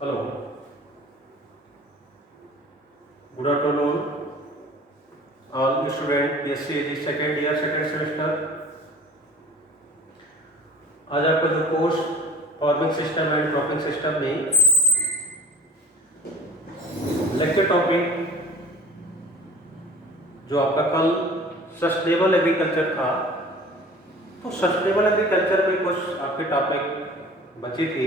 Hello, good afternoon, all student PSC the second year second semester। आज आपका जो course farming system and cropping system में lecture topic जो आपका कल सस्टेनेबल एग्रीकल्चर था, तो सस्टेनेबल एग्रीकल्चर में कुछ आपके टॉपिक बचे थे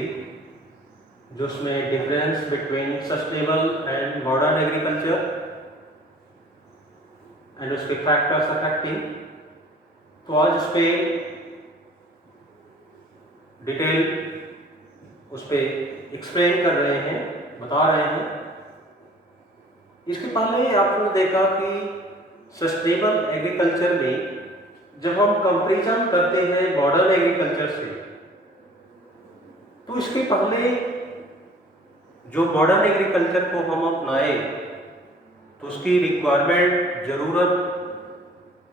जो उसमें difference between sustainable and modern agriculture and उसके फैक्टर्स अफेक्टिंग। तो आज उस पर डिटेल उस पर एक्सप्लेन कर रहे हैं, बता रहे हैं। इसके पहले आपने देखा कि सस्टेनेबल एग्रीकल्चर में जब हम कंपैरिजन करते हैं मॉडर्न एग्रीकल्चर से, तो इसके पहले जो मॉडर्न एग्रीकल्चर को हम अपनाए तो उसकी रिक्वायरमेंट ज़रूरत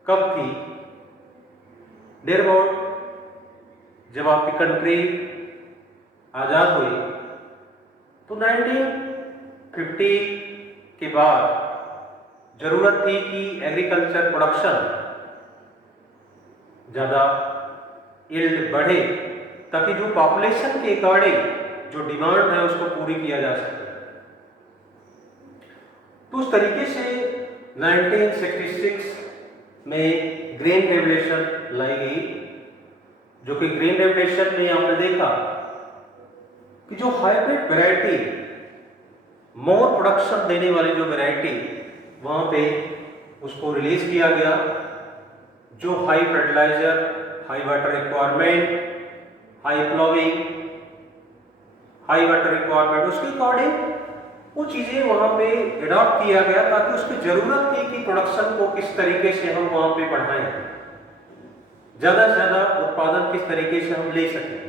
कब थी? देयर अबाउट जब आपकी कंट्री आज़ाद हुई तो 1950 के बाद ज़रूरत थी कि एग्रीकल्चर प्रोडक्शन ज़्यादा यील्ड बढ़े ताकि जो पॉपुलेशन के अकॉर्डिंग जो डिमांड है उसको पूरी किया जा सके। तो उस तरीके से 1966 में ग्रीन रेवोल्यूशन लाई गई, जो कि ग्रीन रेवोल्यूशन में आपने देखा कि जो हाइब्रिड वैरायटी मोर प्रोडक्शन देने वाली जो वैरायटी वहाँ पे उसको रिलीज किया गया, जो high fertiliser, high water requirement, high ploughing, high water requirement, उसके अकॉर्डिंग वो चीज़ें वहाँ पे एडॉप्ट किया गया ताकि उसकी ज़रूरत थी कि प्रोडक्शन को किस तरीके से हम वहाँ पे बढ़ाएं, ज़्यादा से ज़्यादा उत्पादन किस तरीके से हम ले सकें।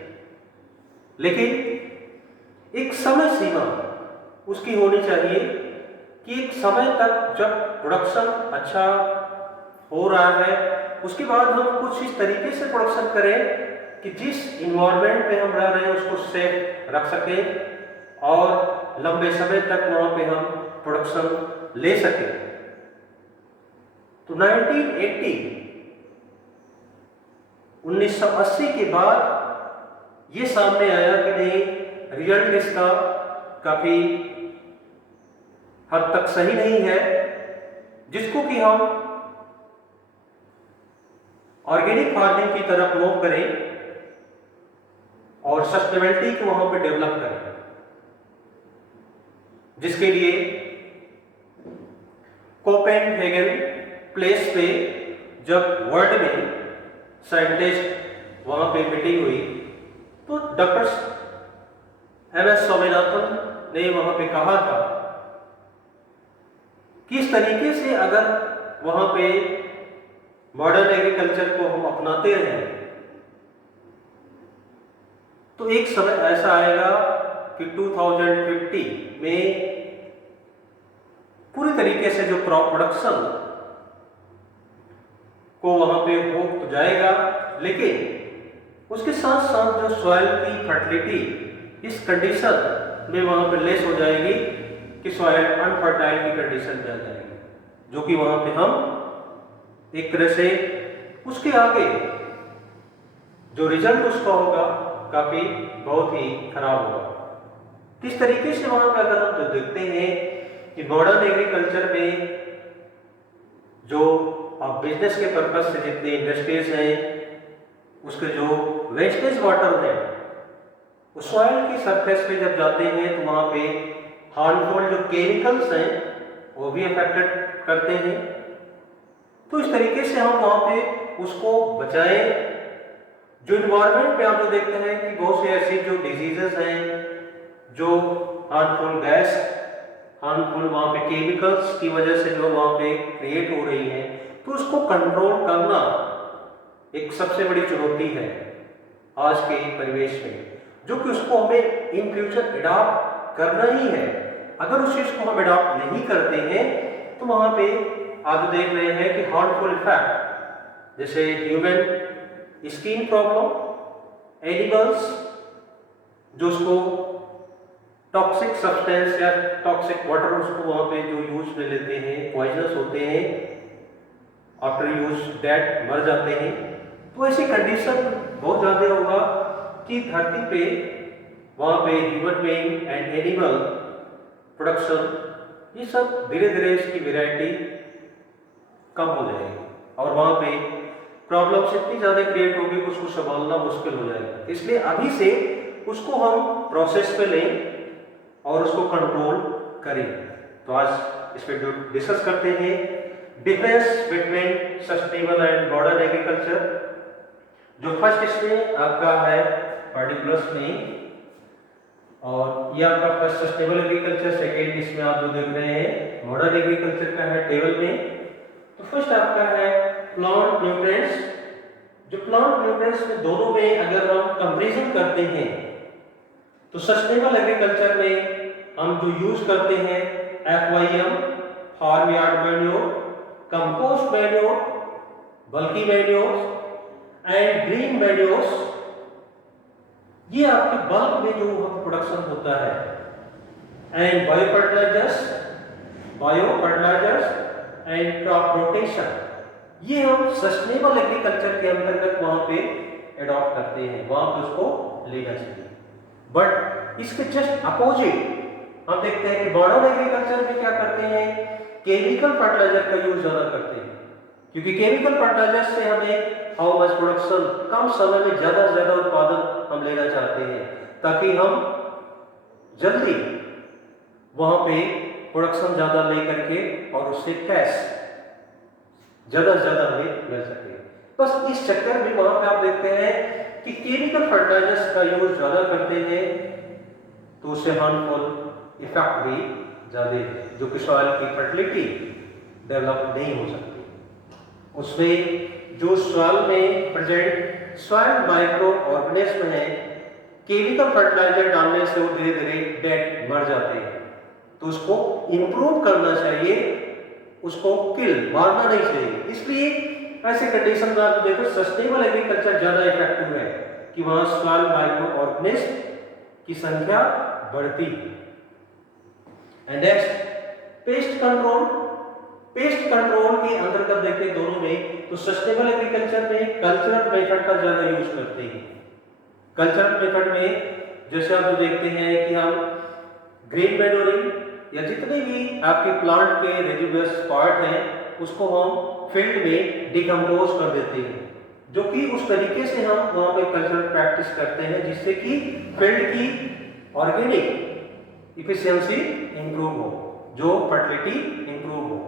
लेकिन एक समय सीमा उसकी होनी चाहिए कि एक समय तक जब प्रोडक्शन अच्छा हो रहा है उसके बाद हम कुछ इस तरीके से प्रोडक्शन करें कि जिस इन्वायरमेंट में हम रह रहे हैं उसको सेफ रख सकें और लंबे समय तक वहाँ पे हम प्रोडक्शन ले सकें। तो 1980 के बाद ये सामने आया कि नहीं, रिजल्ट इसका काफ़ी हद तक सही नहीं है, जिसको कि हम ऑर्गेनिक फार्मिंग की तरफ मूव करें और सस्टेनेबिलिटी को वहाँ पे डेवलप करें, जिसके लिए कोपेनहेगन प्लेस पे जब वर्ल्ड में साइंटिस्ट वहाँ पे मीटिंग हुई तो डॉक्टर एमएस स्वामीनाथन ने वहाँ पे कहा था कि इस तरीके से अगर वहाँ पे मॉडर्न एग्रीकल्चर को हम अपनाते रहें तो एक समय ऐसा आएगा कि 2050 में पूरी तरीके से जो क्रॉप प्रोडक्शन को वहाँ पे हो तो जाएगा, लेकिन उसके साथ साथ जो सॉइल की फर्टिलिटी इस कंडीशन में वहाँ पे लेस हो जाएगी कि सॉइल अनफर्टाइल की कंडीशन में आ जाएगी, जो कि वहाँ पे हम एक तरह से उसके आगे जो रिजल्ट उसका होगा काफ़ी बहुत ही खराब होगा। किस तरीके से वहाँ पे अगर हम देखते हैं कि मॉडर्न एग्रीकल्चर में जो आप बिजनेस के पर्पज से जितने इंडस्ट्रीज हैं उसके जो वेस्टेज वाटर है उस सॉइल की सरफेस पे जब जाते हैं तो वहाँ पे हार्मफुल जो केमिकल्स हैं वो भी अफेक्टेड करते हैं। तो इस तरीके से हम वहाँ पे उसको बचाएं। जो इन्वायरमेंट पे आप जो देखते हैं कि बहुत से ऐसी जो डिजीजेस हैं, जो हार्मफुल गैस, हार्मफुल वहाँ पे केमिकल्स की वजह से जो वहाँ पे क्रिएट हो रही हैं, तो उसको कंट्रोल करना एक सबसे बड़ी चुनौती है आज के परिवेश में, जो कि उसको हमें इन फ्यूचर एडॉप्ट करना ही है। अगर उस चीज़ को हम एडॉप्ट नहीं करते हैं तो वहाँ पे आप देख रहे हैं कि हार्मफुल इफेक्ट जैसे ह्यूमन स्किन प्रॉब्लम, एनिमल्स जो उसको टॉक्सिक सब्सटेंस या टॉक्सिक वाटर उसको वहाँ पे जो यूज में लेते हैं, पॉइजनस होते हैं, आफ्टर यूज डेड मर जाते हैं। तो ऐसी कंडीशन बहुत ज़्यादा होगा कि धरती पे वहाँ पे human being and animal production ये सब धीरे धीरे इसकी वैरायटी कम हो जाएगी और वहाँ पे प्रॉब्लम्स इतनी ज़्यादा क्रिएट होगी कि उसको संभालना मुश्किल हो जाएगा। इसलिए अभी से उसको हम प्रोसेस पे लें और उसको कंट्रोल करें। तो आज इस पर जो डिस्कस करते हैं difference between sustainable and modern agriculture. जो फर्स्ट इसमें आपका है पर्टिकुलर्स में, और ये आपका फर्स्ट सस्टेनेबल एग्रीकल्चर, सेकेंड इसमें आप जो देख रहे हैं मॉडर्न एग्रीकल्चर का है टेबल में। तो फर्स्ट आपका है प्लांट न्यूट्रिएंट्स। जो प्लांट न्यूट्रिएंट्स में दोनों में अगर हम कंपैरिजन करते हैं तो सस्टेनेबल एग्रीकल्चर में हम जो यूज करते हैं FYM farm yard manure, compost manure, bulky manure and green manures, ये आपके बल्क में जो प्रोडक्शन होता है। And bio fertilizers and crop rotation, ये हम सस्टेनेबल एग्रीकल्चर के अंतर्गत वहां पे एडॉप्ट करते हैं, वहां पे उसको लेना चाहिए। बट इसके जस्ट अपोजिट हम देखते हैं कि मॉडर्न एग्रीकल्चर में क्या करते हैं, केमिकल फर्टिलाइजर का यूज ज्यादा करते हैं, क्योंकि केमिकल फर्टिलाइजर से हमें हाउ मच प्रोडक्शन, कम समय में ज्यादा से ज्यादा उत्पादन हम लेना चाहते हैं ताकि हम जल्दी वहां पे प्रोडक्शन ज्यादा ले करके और उससे कैश ज्यादा से ज्यादा हमें मिल सके। बस इस चक्कर में वहां पे आप देखते हैं कि केमिकल फर्टिलाइजर्स का यूज ज्यादा करते हैं तो उससे हार्मफुल इफेक्ट भी ज्यादा है, जो कि सॉइल की फर्टिलिटी डेवलप नहीं हो सकती। उसमें जो सॉइल में प्रेजेंट सॉइल माइक्रो ऑर्गेनिज्म है, केमिकल फर्टिलाइजर डालने से वो धीरे धीरे डेड मर जाते हैं। तो उसको इंप्रूव करना चाहिए, उसको मारना नहीं चाहिए। इसलिए ऐसे कंडीशन में आप देखो सस्टेनेबल एग्रीकल्चर ज्यादा इफेक्टिव है कि वहां सॉइल माइक्रो ऑर्गेनिज्म की संख्या बढ़ती है। And next pest control. Pest control के अंतर्गत देखें दोनों में, तो सस्टेनेबल एग्रीकल्चर में कल्चरल मेथड का ज्यादा यूज करते हैं। कल्चरल मेथड में जैसे आप देखते हैं कि हम ग्रीन मैन्योरिंग या जितने भी आपके प्लांट के रेजिडुअस पार्ट हैं उसको हम फील्ड में डिकम्पोज कर देते हैं, जो कि उस तरीके से हम वहां पे कल्चरल प्रैक्टिस करते हैं जिससे कि फील्ड की ऑर्गेनिक इफिशियंसी इंप्रूव हो, जो फर्टिलिटी इंप्रूव हो।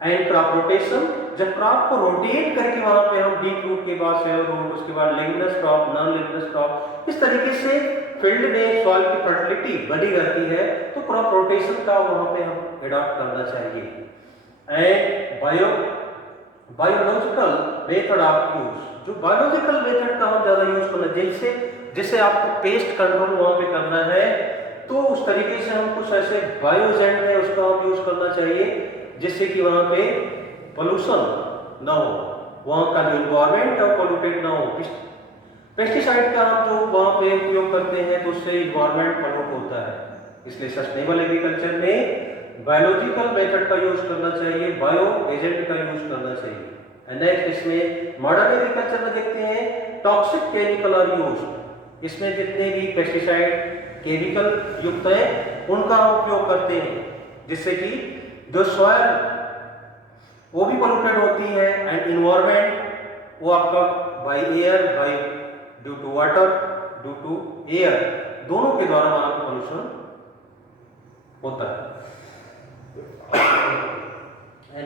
एंड क्रॉप रोटेशन, जब क्रॉप को रोटेट करके वहां पे हम डीप रूट के बाद सेल रूट, उसके बाद लिग्नस क्रॉप, नॉन लिग्नस क्रॉप, इस तरीके से फील्ड में सॉइल की फर्टिलिटी बनी रहती है, तो क्रॉप रोटेशन का वहां पे हम एडॉप्ट करना चाहिए। And biological method of use, जो बायोलॉजिकल मेथड का हम ज्यादा यूज करना, जैसे आपको पेस्ट कंट्रोल वहां पे करना है तो उस तरीके से हम कुछ ऐसे बायोजेंट है उसका हम यूज करना चाहिए जिससे कि वहां पे पोल्यूशन ना हो, वहां का जो इन्वायरमेंट है पोल्यूटेड ना हो। पेस्टिसाइड का हम जो वहां पे उपयोग करते हैं तो उससे इन्वायरमेंट पोल्यूट होता है। इसलिए सस्टेनेबल एग्रीकल्चर में बायोलॉजिकल मेथड का यूज करना चाहिए, बायो एजेंट का यूज करना चाहिए। नेक्स्ट इसमें मॉडर्न एग्रीकल्चर में देखते हैं टॉक्सिक केमिकल आर यूज्ड। इसमें जितने भी पेस्टिसाइड केमिकल युक्त है उनका हम उपयोग करते हैं जिससे कि जो सॉइल वो भी पोल्यूटेड होती है एंड इन्वायरमेंट वो आपका by air, by due to water, due to air, दोनों के द्वारा वहां पर पोल्यूशन होता है।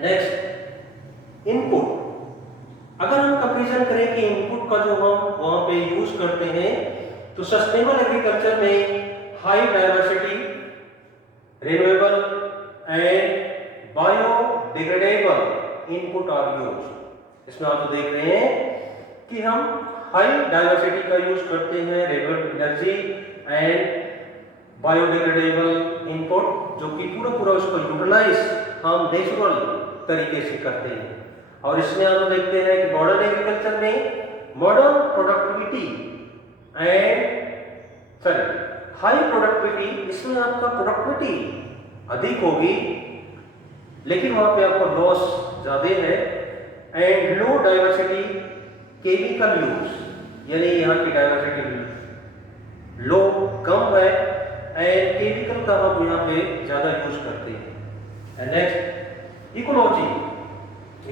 नेक्स्ट इनपुट, अगर हम कंपैरिजन करें कि इनपुट का जो हम वहां पे यूज करते हैं तो सस्टेनेबल एग्रीकल्चर में high diversity, renewable and biodegradable input are used. इसमें आप तो देख रहे हैं कि हम हाई डाइवर्सिटी का यूज करते हैं, renewable energy and biodegradable input, जो कि पूरा उसको यूटिलाइज हम नेचुरल तरीके से करते हैं। और इसमें आप देखते हैं कि मॉडर्न एग्रीकल्चर में modern productivity and high productivity, इसमें आपका प्रोडक्टिविटी अधिक होगी लेकिन वहां पे आपको लॉस ज्यादा है। And low diversity chemical use, यानी यहाँ की डाइवर्सिटी लो कम है एंड केमिकल का हम यहाँ पे ज्यादा यूज करते हैं। एंड नेक्स्ट इकोलॉजी,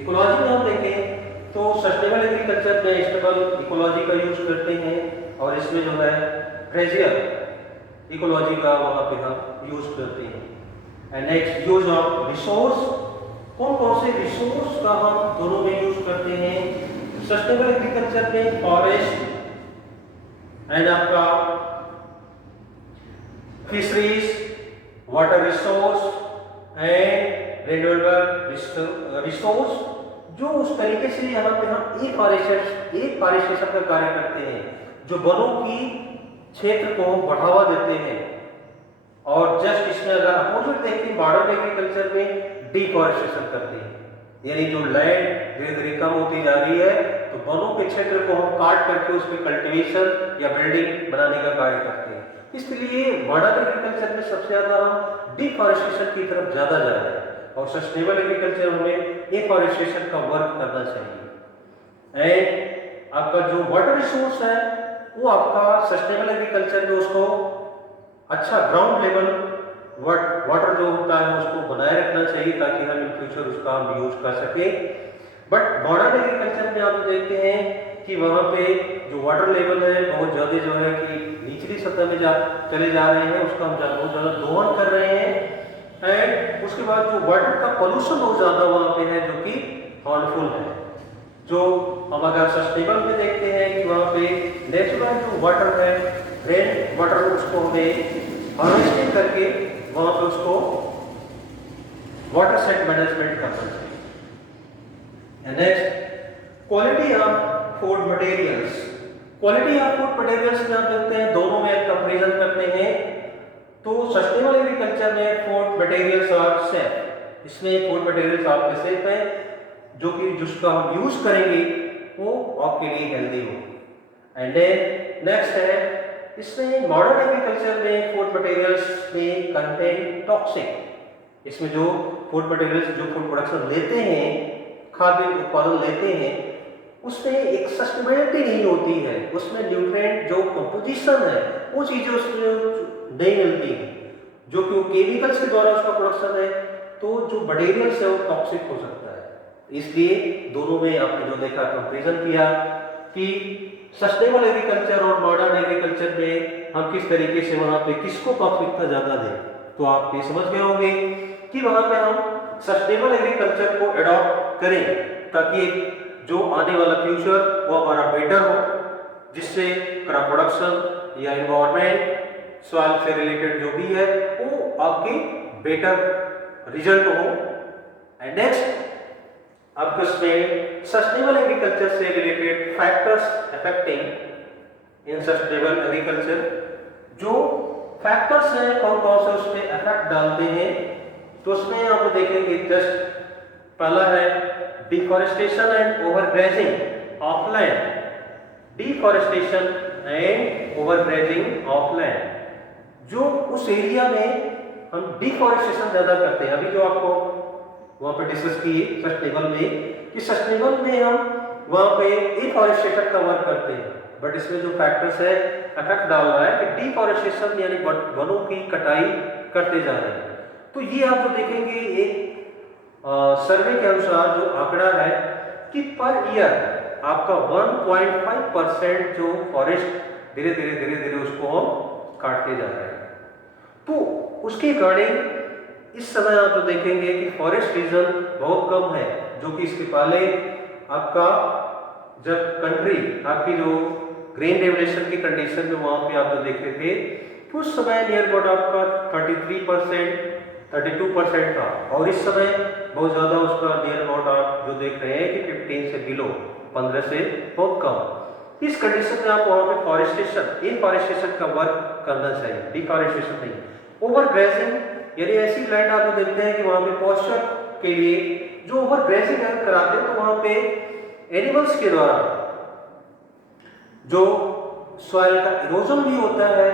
इकोलॉजी में हम देखें तो सस्टेनेबल एग्रीकल्चर में स्टेबल इकोलॉजी का यूज करते हैं और इसमें जो है फ्रेजियर इकोलॉजी का वहां पे हम यूज करते हैं। And next use of resource, कौन कौन से रिसोर्स का हम दोनों में यूज करते हैं सस्टेनेबल एग्रीकल्चर में? फॉरेस्ट एंड आपका fisheries, water resource and renewable resource, जो उस तरीके से यहाँ पे हम एफॉरेस्टेशन का कार्य करते हैं, जो वनों की क्षेत्र को बढ़ावा देते हैं। और जस्ट इसमें अगर अपोजिट देखें मॉडर्न एग्रीकल्चर में डिफॉरेस्टेशन करते हैं, यानी जो लैंड धीरे धीरे कम होती जा रही है तो वनों के क्षेत्र को हम काट करके उस पर कल्टीवेशन या बिल्डिंग बनाने का कार्य करते हैं। इसलिए मॉडर्न एग्रीकल्चर में सबसे ज्यादा हम डिफॉरेस्टेशन की तरफ ज्यादा जा रहे हैं और सस्टेनेबल एग्रीकल्चर में एफॉरेस्टेशन का वर्क करना चाहिए। एंड आपका जो वाटर रिसोर्स है वो आपका सस्टेनेबल एग्रीकल्चर में उसको अच्छा ग्राउंड लेवल वाटर जो होता है उसको बनाए रखना चाहिए ताकि हम इन फ्यूचर उसका हम यूज कर सके। बट मॉडर्न एग्रीकल्चर में आप देखते हैं कि वहाँ पे जो वाटर लेवल है बहुत ज्यादा जो है कि निचली सतह में चले जा रहे हैं, उसका हम बहुत ज्यादा दोहन कर रहे हैं। एंड उसके बाद जो वाटर का पोल्यूशन बहुत ज्यादा वहाँ पे है जो कि हार्मफुल है। जो हम अगर सस्टेनेबल में देखते हैं कि वहाँ पे नेचुरल जो वाटर है रेन वाटर, उसको हमें हार्वेस्टिंग करके वहाँ पे उसको वाटर सेट मैनेजमेंट करना चाहिए। Next quality of food materials, quality of food materials में आप देखते हैं दोनों में कंपैरिजन करते हैं तो सस्टेनेबल एग्रीकल्चर में फूड मटेरियल्स आर सेफ, इसमें फूड मटेरियल्स आपके सेफ है जो कि जिसका हम यूज करेंगे वो आपके लिए हेल्दी हो। एंड देन नेक्स्ट है इसमें मॉडर्न एग्रीकल्चर में फूड मटेरियल्स में कंटेन टॉक्सिक, इसमें जो फूड मटेरियल्स जो फूड प्रोडक्शन लेते हैं, खाद्य उत्पादन लेते हैं, उसमें एक सस्टेनेबिलिटी नहीं होती है, उसमें न्यूट्रिएंट जो कंपोजिशन है वो चीजें उसमें नहीं मिलती है, जो कि वो केमिकल्स के द्वारा उसका प्रोडक्शन है तो जो मटेरियल्स है वो टॉक्सिक हो सकता है। इसलिए दोनों में आपने जो देखा कंपैरिजन किया कि सस्टेनेबल एग्रीकल्चर और मॉडर्न एग्रीकल्चर में हम किस तरीके से वहां पे किसको प्राथमिकता ज्यादा दें, तो आप ये समझ गए होंगे कि वहां पे हम सस्टेनेबल एग्रीकल्चर को अडॉप्ट करें ताकि जो आने वाला फ्यूचर वो हमारा बेटर हो, जिससे क्रॉप प्रोडक्शन या एनवायरनमेंट सॉइल से रिलेटेड जो भी है वो आपके बेटर रिजल्ट हो। एंड नेक्स्ट आपको इसमें सस्टेनेबल एग्रीकल्चर से रिलेटेड फैक्टर्स अफेक्टिंग इन सस्टेनेबल एग्रीकल्चर, जो फैक्टर्स हैं कौन कौन से उसमें इफेक्ट डालते हैं, तो उसमें आप देखेंगे जस्ट पहला है deforestation and overgrazing of land, deforestation and overgrazing of land, जो उस एरिया में हम डिफॉरेस्टेशन ज्यादा करते हैं। अभी जो आपको वहां पे डिस्कस किए सस्टेनेबल में कि सस्टेनेबल में हम वहां पे डिफॉरेस्टेशन का वर्क करते हैं, बट इसमें जो फैक्टर्स है इफेक्ट डाल रहा है कि डिफॉरेस्टेशन यानी वनों की कटाई करते जा रहे हैं। तो ये आप जो देखेंगे एक सर्वे के अनुसार जो आंकड़ा है कि पर ईयर आपका 1.5% जो फॉरेस्ट धीरे धीरे उसको हम काटते जा रहे हैं। तो उसके अकॉर्डिंग इस समय आप जो देखेंगे कि फॉरेस्ट रीजन बहुत कम है, जो कि इसके पहले आपका जब कंट्री आपकी जो ग्रीन रेवोल्यूशन की कंडीशन में वहां पे आप जो देख रहे थे तो उस समय नियर अबाउट आपका 33% 32% था, और इस समय बहुत ज्यादा उसका नियर अबाउट आप जो देख रहे हैं कि 15 से बिलो 15 से बहुत कम। इस कंडीशन में आप वहां पे फॉरेस्टेशन इनफॉरेस्टेशन का वर्क करना चाहिए, डिफॉरेस्टेशन नहीं। ओवर ग्रेजिंग यानी ऐसी लैंड आप जो देखते हैं कि वहां पे पॉस्चर के लिए जो ओवर ग्रेजिंग कराते हैं तो वहां पे एनिमल्स के द्वारा जो सॉइल का इरोजन भी होता है,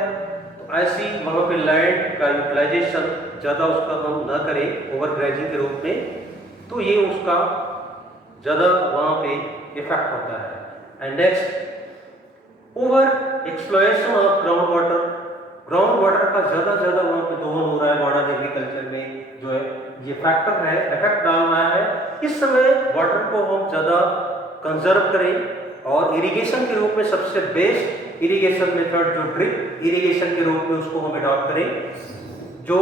तो ऐसी वहाँ पे लैंड का यूटिलाइजेशन ज़्यादा उसका हम ना करें ओवर ग्रेजिंग के रूप में, तो ये उसका ज़्यादा वहाँ पे इफेक्ट होता है। And next, over exploitation of ground water. Ground water का ज़्यादा वहाँ पे दोहन हो रहा है मॉडर्न एग्रीकल्चर में, जो है ये फैक्टर है, इफेक्ट डाल रहा है। इस समय वाटर को हम ज़्यादा कंजर्व करें और इरिगेशन के रूप में सबसे बेस्ट इरिगेशन मेथड जो ड्रिप इरिगेशन के रूप में उसको हम अडॉप्ट करें, जो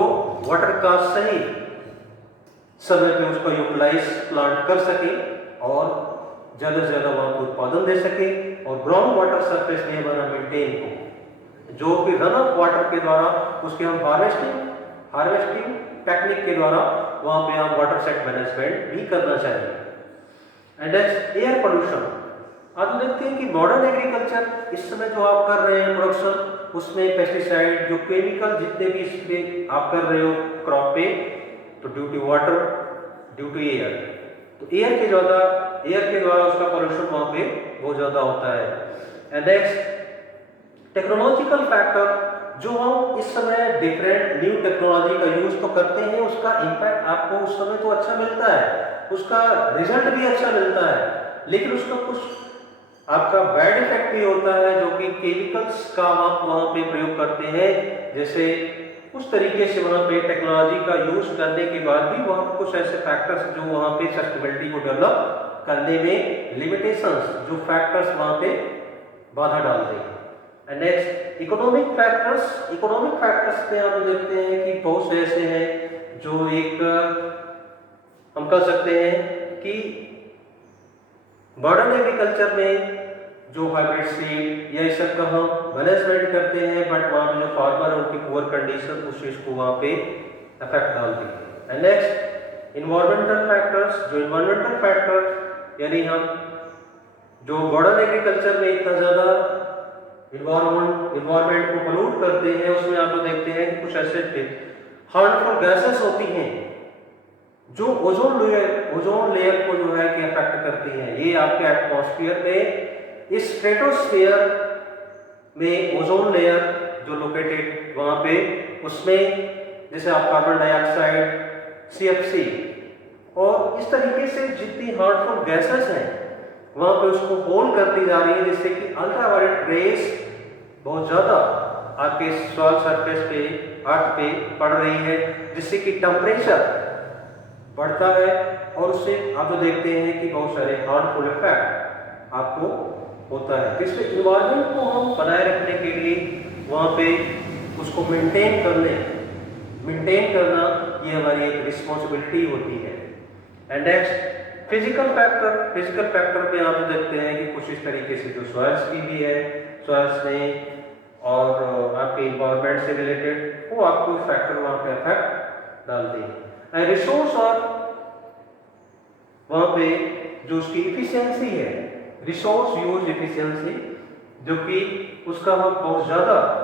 वाटर का सही समय पे उसका यूटिलाइज प्लांट कर सके और ज़्यादा से ज़्यादा वहाँ को उत्पादन दे सके और ग्राउंड वाटर सरफेस में हमारा मेंटेन हो, जो कि रन ऑफ वाटर के द्वारा उसके हम हार्वेस्टिंग टेक्निक के द्वारा वहाँ पे हम वाटर सेट मैनेजमेंट भी करना चाहिए। एंड एयर पोल्यूशन, आप देखते हैं कि मॉडर्न एग्रीकल्चर इस समय जो आप कर रहे हैं प्रोडक्शन, उसमें पेस्टिसाइड जो केमिकल जितने भी इसमें आप कर रहे हो क्रॉप पे, तो due to water, due to air, तो एयर के द्वारा उसका पोल्यूशन वहाँ पे बहुत ज़्यादा होता है। एंड नेक्स्ट, टेक्नोलॉजिकल फैक्टर, जो हम इस समय डिफरेंट न्यू टेक्नोलॉजी का यूज तो करते हैं, उसका इम्पैक्ट आपको उस समय तो अच्छा मिलता है, उसका रिजल्ट भी अच्छा मिलता है, लेकिन उसका कुछ आपका बैड इफेक्ट भी होता है, जो कि केमिकल्स का आप वहाँ पे प्रयोग करते हैं। जैसे उस तरीके से वहाँ पे टेक्नोलॉजी का यूज करने के बाद भी वहाँ कुछ ऐसे फैक्टर्स जो वहाँ पे सस्टेनेबिलिटी को डेवलप करने में लिमिटेशंस, जो फैक्टर्स वहाँ पे बाधा डालते हैं। एंड नेक्स्ट, इकोनॉमिक फैक्टर्स में आप देखते हैं कि बहुत से ऐसे हैं जो एक हम कह सकते हैं कि मॉडर्न एग्रीकल्चर में जो हाइब्रिड सीड या इस सब का हम मैनेजमेंट करते हैं, बट वहाँ पे जो फार्मर है उनकी पुअर कंडीशन उस चीज़ को वहाँ पे इफेक्ट डालती है। एंड नेक्स्ट, इन्वायरमेंटल फैक्टर, यानी हम जो मॉडर्न एग्रीकल्चर में इतना ज़्यादा इन्वायरमेंट को पोल्यूट करते हैं, उसमें आप लोग देखते हैं कि कुछ ऐसे हार्मफुल गैसेस होती हैं जो ओजोन लेयर को जो है कि अफेक्ट करती हैं। ये आपके एटमॉस्फेयर में, इस स्ट्रेटोस्फेयर में ओजोन लेयर जो लोकेटेड वहाँ पे, उसमें जैसे आप कार्बन डाइऑक्साइड, CFC और इस तरीके से जितनी हार्मफुल गैसेस हैं वहाँ पे उसको होल्ड करती जा रही है, जिससे कि अल्ट्रावायलेट रेस बहुत ज़्यादा आपके सॉइल सरफेस पे, अर्थ पे पड़ रही है, जिससे कि टेम्परेचर बढ़ता है और उससे आप जो देखते हैं कि बहुत सारे हार्मफुल इफेक्ट आपको होता है। इसलिए इन्वायरमेंट को हम बनाए रखने के लिए वहाँ पे उसको मेंटेन करना ये हमारी एक रिस्पॉन्सिबिलिटी होती है। एंड नेक्स्ट, फिजिकल फैक्टर पे आप देखते हैं कि कुछ इस तरीके से जो सॉइल्स की भी है, सॉइल्स में और आपके इन्वायरमेंट से रिलेटेड वो आपको फैक्टर वहाँ पे इफेक्ट डालते हैं। रिसोर्स और वहाँ पे जो उसकी इफिशियंसी है, रिसोर्स यूज इफिशियंसी, जो कि उसका हम बहुत ज़्यादा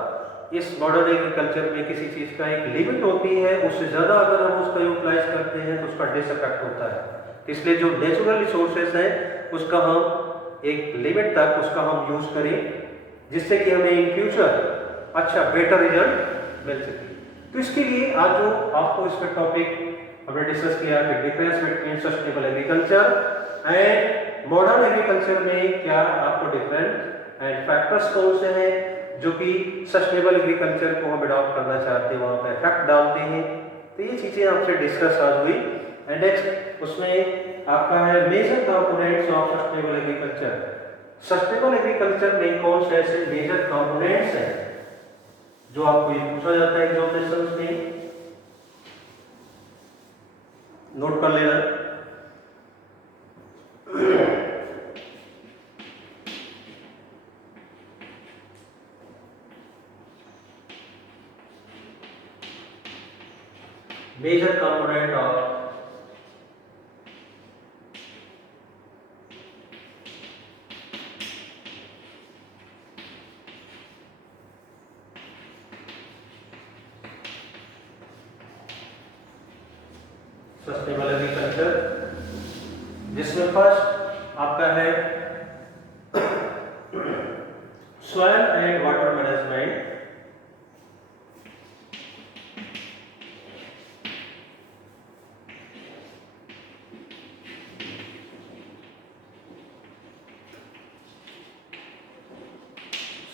इस मॉडर्न एग्रीकल्चर में किसी चीज़ का एक लिमिट होती है, उससे ज़्यादा अगर हम उसका यूटिलाइज करते हैं तो उसका डिसअफेक्ट होता है। इसलिए जो नेचुरल रिसोर्सेज हैं उसका हम एक लिमिट तक उसका हम यूज़ करें, जिससे कि हमें इन फ्यूचर अच्छा बेटर रिजल्ट मिल सके। तो इसके लिए आज जो आपको इस पर टॉपिक हमने डिस्कस किया कि difference between sustainable agriculture and modern agriculture में क्या आपको डिफरेंट एंड फैक्टर्स कौन से हैं जो कि सस्टेनेबल एग्रीकल्चर को हम अडॉप्ट करना चाहते हैं वहाँ पे इफेक्ट डालते हैं। तो ये चीज़ें आपसे डिस्कस आज हुई। एंड नेक्स्ट उसमें आपका है major components of sustainable agriculture. Sustainable agriculture में कौन से ऐसे मेजर कंपोनेंट्स हैं जो आपको ये पूछा जाता है एग्जामिनेशंस में, नोट कर लेना। Major component of sustainable agriculture, जिसमें फर्स्ट आपका है soil and water management,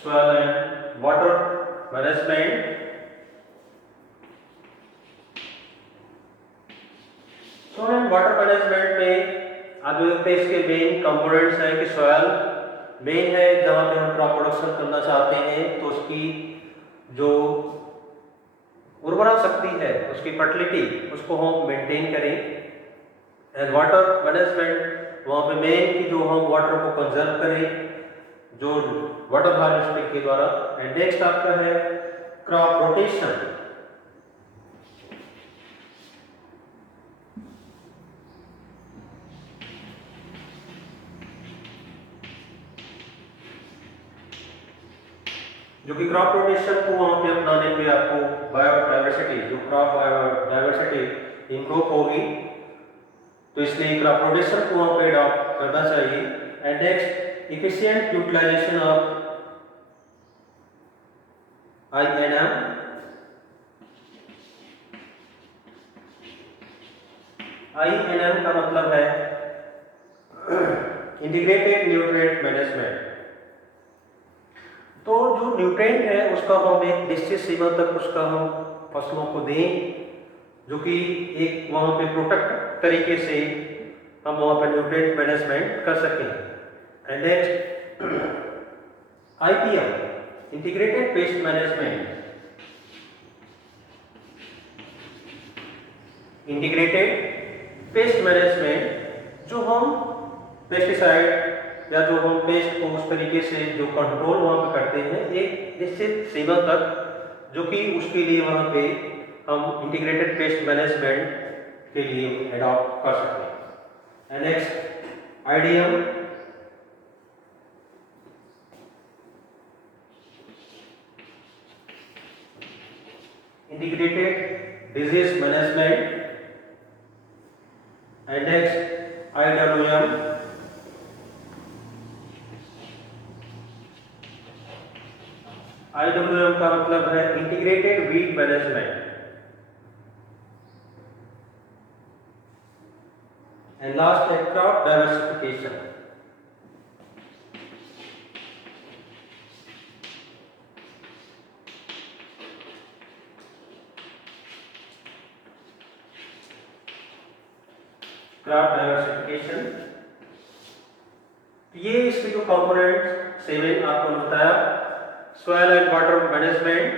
soil and water management. Soil and water management में आप देखते हैं इसके मेन कंपोनेंट्स हैं कि सॉइल मेन है, जहाँ पे हम क्रॉप प्रोडक्शन करना चाहते हैं तो उसकी जो उर्वरा शक्ति है, उसकी फर्टिलिटी, उसको हम मेंटेन करें। एंड वाटर मैनेजमेंट वहाँ पे मेन कि जो हम वाटर को कंजर्व करें, जो वाटर हार्वेस्टिंग के द्वारा। एंड नेक्स्ट आपका है क्रॉप रोटेशन। जो कि क्रॉप रोटेशन को वहाँ पे अपनाने पे आपको बायोडाइवर्सिटी, जो क्रॉप बायोडाइवर्सिटी इम्प्रूव होगी, तो इसलिए क्रॉप रोटेशन को वहाँ पे अडॉप्ट करना चाहिए। And next efficient utilization of INM। INM का मतलब है इंटीग्रेटेड न्यूट्रिएंट मैनेजमेंट। तो जो न्यूट्रिएंट है उसका हम एक निश्चित सीमा तक उसका हम फसलों को दें, जो कि एक वहाँ पे प्रोटेक्ट तरीके से हम वहाँ पे न्यूट्रिएंट मैनेजमेंट कर सकें। And next IPM integrated pest management. Integrated pest management जो हम पेस्टिसाइड या जो हम पेस्ट को उस तरीके से जो कंट्रोल वहाँ पे करते हैं एक निश्चित सीमा तक, जो कि उसके लिए वहाँ पे हम इंटीग्रेटेड पेस्ट मैनेजमेंट के लिए अडॉप्ट कर सकते हैं। And next IDM integrated disease management. And next IWM IWM का मतलब है integrated weed management. And last है क्रॉप डाइवर्सिफिकेशन। क्रॉप डाइवर्सिफिकेशन ये इसके जो कंपोनेंट 7 आपको बताया, soil and water management,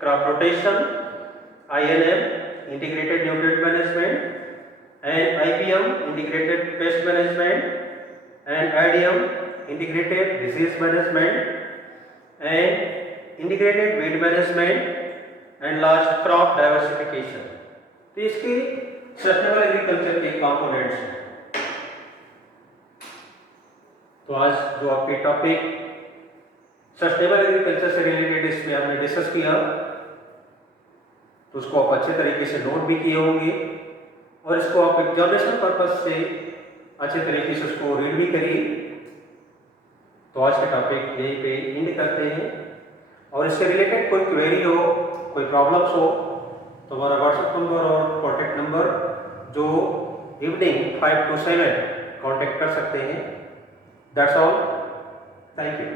crop rotation, INM integrated nutrient management, and IPM integrated pest management, and IDM integrated disease management, and integrated weed management, and last crop diversification। तो इसके sustainable agriculture के components हैं। तो आज जो आपके topic sustainable agriculture से related इसमें हमने डिस्कस किया, तो उसको आप अच्छे तरीके से नोट भी किए होंगे और इसको आप एग्जामिनेशन पर्पज से अच्छे तरीके से उसको रीड भी करिए। तो आज का टॉपिक यहीं पे एंड करते हैं, और इससे रिलेटेड कोई क्वेरी हो, कोई प्रॉब्लम्स हो, तो हमारा व्हाट्सएप नंबर और कॉन्टैक्ट नंबर जो इवनिंग 5 to 7 कॉन्टैक्ट कर सकते हैं। That's all, thank you.